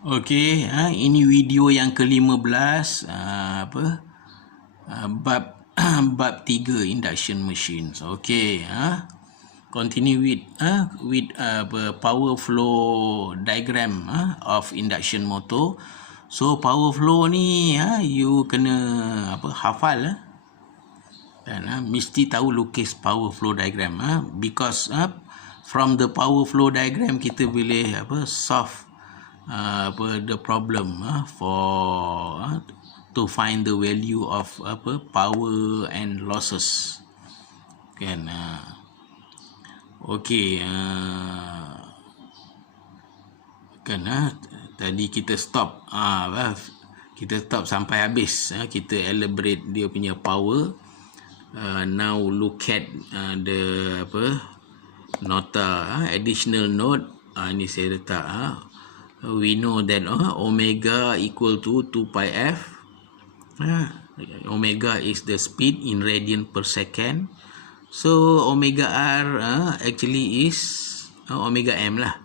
Okey, ini video yang ke-15 bab bab 3 induction machines. Okey, continue with power flow diagram of induction motor. So power flow ni you kena hafal dan mesti tahu lukis power flow diagram because from the power flow diagram kita boleh solve the problem to find the value of power and losses kan. Okey, kan tadi kita stop sampai habis kita elaborate dia punya power. Now look at the nota additional note. Ni saya letak we know that omega equal to 2 pi f. Omega is the speed in radian per second. So omega r actually is omega m lah,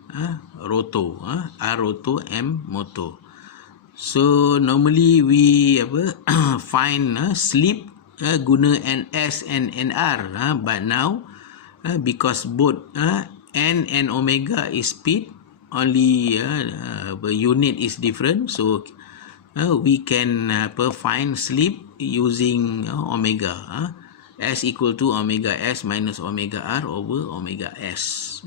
rotor, r rotor, m motor. So normally we find slip guna ns and nr, but now because both n and omega is speed, only the unit is different, so we can find slip using omega. S equal to omega s minus omega r over omega s.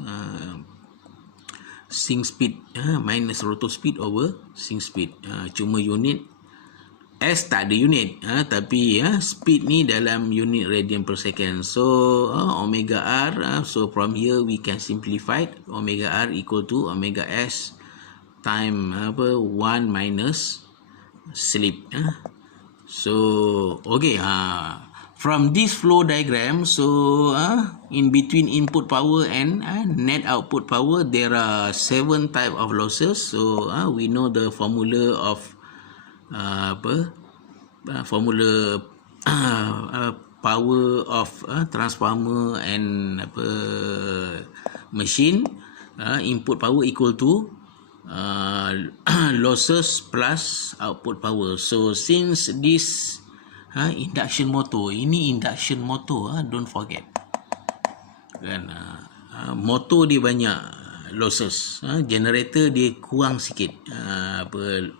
Sync speed minus rotor speed over sync speed. Cuma unit S tak ada unit, tapi speed ni dalam unit radian per second. So omega r, so from here we can simplify omega r equal to omega s time 1 minus slip. So okay, from this flow diagram, so in between input power and net output power there are 7 type of losses. So we know the formula of formula power of transformer and machine. Input power equal to losses plus output power. So since this induction motor, ini induction motor, don't forget kan, motor dia banyak losses, generator dia kurang sikit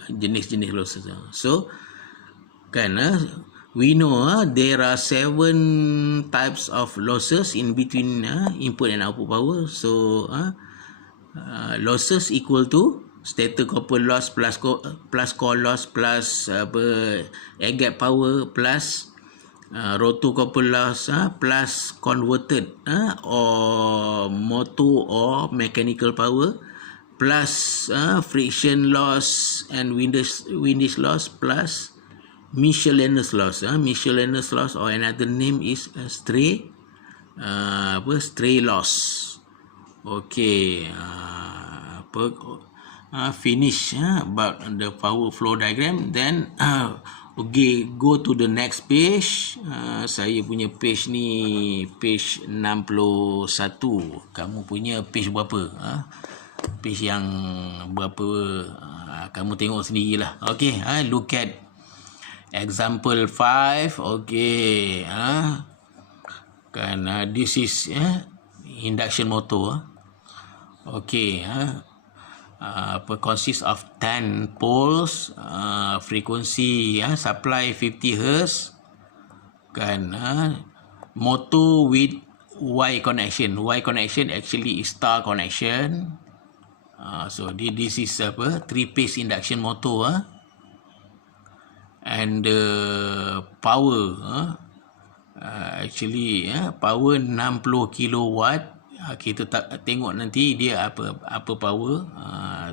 jenis-jenis losses. So kan we know there are 7 types of losses in between input and output power. So losses equal to stator copper loss plus core loss plus air gap power plus rotor copper loss plus converted or motor or mechanical power plus friction loss and windage loss plus miscellaneous loss. Miscellaneous loss or another name is stray loss. Okay, finish about the power flow diagram. Then okay, go to the next page. Saya punya page ni page 61. Kamu punya page berapa? Page yang berapa? Kamu tengok sendirilah. Okay, look at example 5. Okay, kan this is induction motor. Okay, consists of 10 poles, frequency supply 50 Hz kan, motor with Y connection. Y connection actually is star connection. So this is 3-phase induction motor. And the power actually power 60 kilowatt. Kita tengok nanti dia apa power.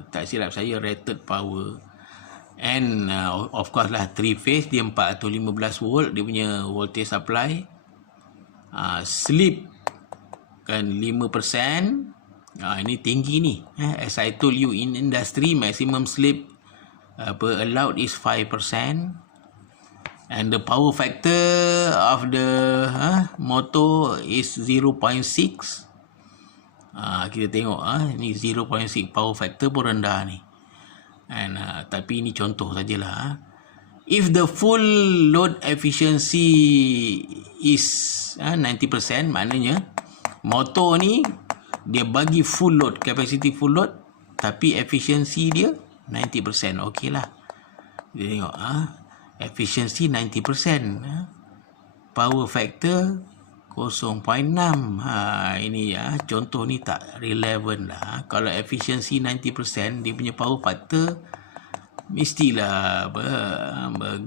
Tak silap saya rated power. And of course lah 3 phase, dia 415 volt dia punya voltage supply. Slip kan 5%. Ini tinggi ni. As I told you, in industry maximum slip allowed is 5%. And the power factor of the motor is 0.6. Kita tengok ni 0.6, power factor pun rendah ni. And tapi ini contoh sajalah. If the full load efficiency is 90%, maknanya motor ni dia bagi full load, capacity full load, tapi efficiency dia 90%. Okey lah. Dia tengok efficiency 90%. Power factor 0.6. Ini contoh ni tak relevant lah. Kalau efficiency 90%, dia punya power factor mestilah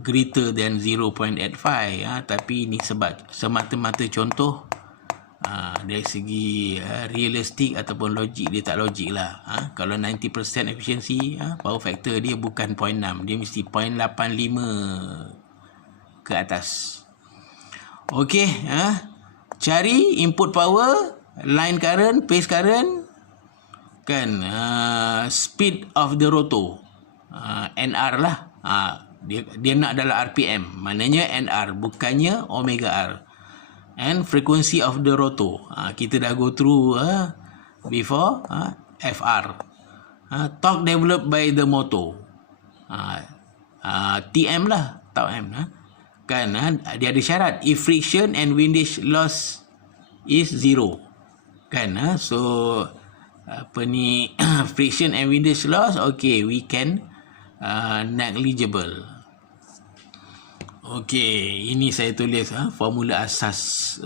greater than 0.85. Tapi ini sebab semata-mata contoh, dari segi realistik ataupun logik, dia tak logik lah. Kalau 90% efficiency, power factor dia bukan 0.6, dia mesti 0.85 ke atas. Okey, cari input power, line current, phase current, kan, speed of the rotor, NR lah. Dia nak dalam RPM, maknanya NR, bukannya omega R. And frequency of the rotor, kita dah go through before, FR. Torque developed by the motor, TM lah, TM kan. Dia ada syarat, if friction and windage loss is 0, kan. So apa ni, friction and windage loss, okay, we can negligible. Okey, ini saya tulis formula asas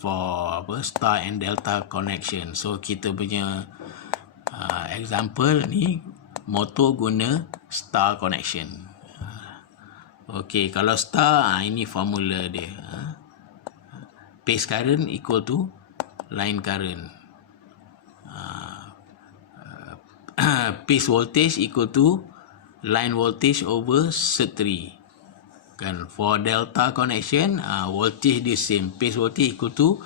for star and delta connection. So kita punya example ni, motor guna star connection. Okey, kalau star, ini formula dia. Phase current equal to line current. Phase voltage equal to line voltage over Z3. Kan, for delta connection, voltage dia same, phase voltage equal to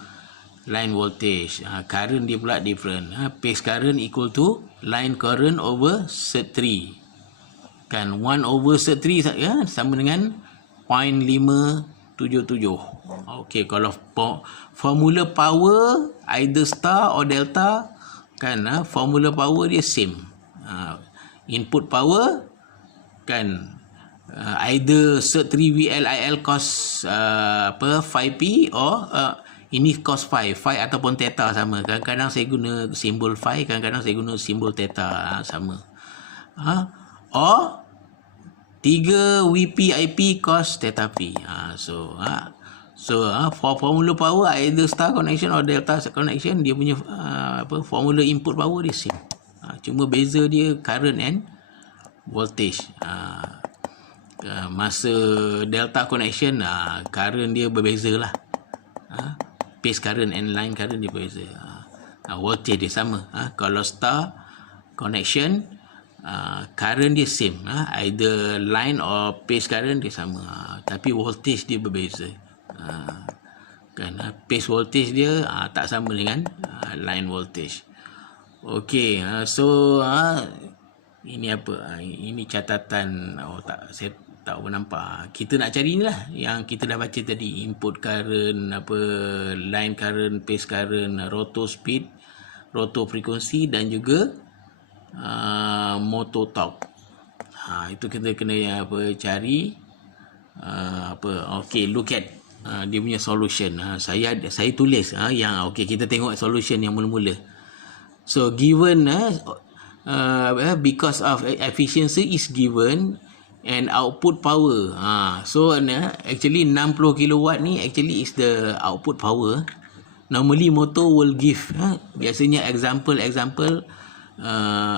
line voltage, current dia pula different. Phase current equal to line current over Z3, kan. 1 over Z3 sama dengan 0.577. Okey, kalau formula power either star or delta, kan, formula power dia same. Input power, kan, either Z3 VLIL cos phi p, or ini cos phi ataupun theta sama. Kadang-kadang saya guna simbol phi, kadang-kadang saya guna simbol theta, sama. Or 3 VP IP cos theta p. So for formula power either star connection or delta connection, dia punya formula input power dia same. Cuma beza dia current and voltage. Masa delta connection, current dia berbeza lah. Phase current and line current dia berbeza. Voltage dia sama. Kalau star connection, current dia same. Either line or phase current dia sama. Tapi voltage dia berbeza. Kan, phase voltage dia tak sama dengan line voltage. Okey, so ini apa? Ini catatan. Saya tak nampak. Kita nak cari ni lah yang kita dah baca tadi, input current, line current, phase current, rotor speed, rotor frequency, dan juga motor torque. Itu kita kena cari. Okey, look at dia punya solution. Saya tulis yang okey, kita tengok solution yang mula-mula. So given because of efficiency is given and output power. So actually 60 kilowatt ni actually is the output power. Normally motor will give, biasanya example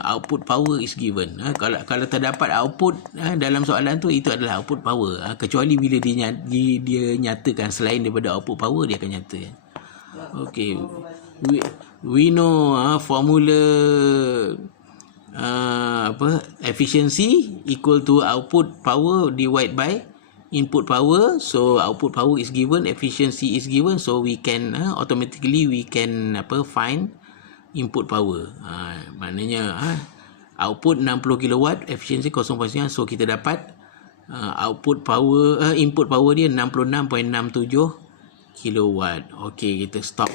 output power is given. Kalau terdapat output dalam soalan tu, itu adalah output power. Kecuali bila dia nyatakan selain daripada output power, dia akan nyatakan. Okay, we know formula efficiency equal to output power divided by input power. So output power is given, efficiency is given, so we can automatically we can find input power. Maknanya output 60 kilowatt, efficiency 0.9, so kita dapat output power, input power dia 66.67 kilowatt. Okey, kita stop.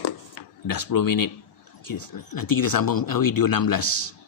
Dah 10 minit. Nanti kita sambung video 16.